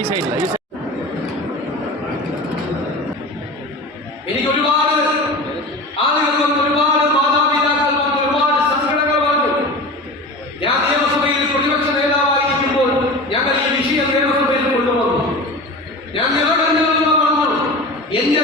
ഈ സൈഡില്ല. എനിക്ക് ഒരുപാട് ആളുകൾ വന്ന്, ഒരുപാട് മാതാപിതാക്കൾ വന്ന്, ഒരുപാട് സംഘടനകൾ വന്നു. ഞാൻ നിയമസഭയിൽ പ്രതിപക്ഷ നേതാവായിരിക്കുമ്പോൾ ഞങ്ങൾ ഈ വിഷയം നിയമസഭയിൽ കൊണ്ടുവന്നു. ഞാൻ നിറകഞ്ഞു പറഞ്ഞു, എന്റെ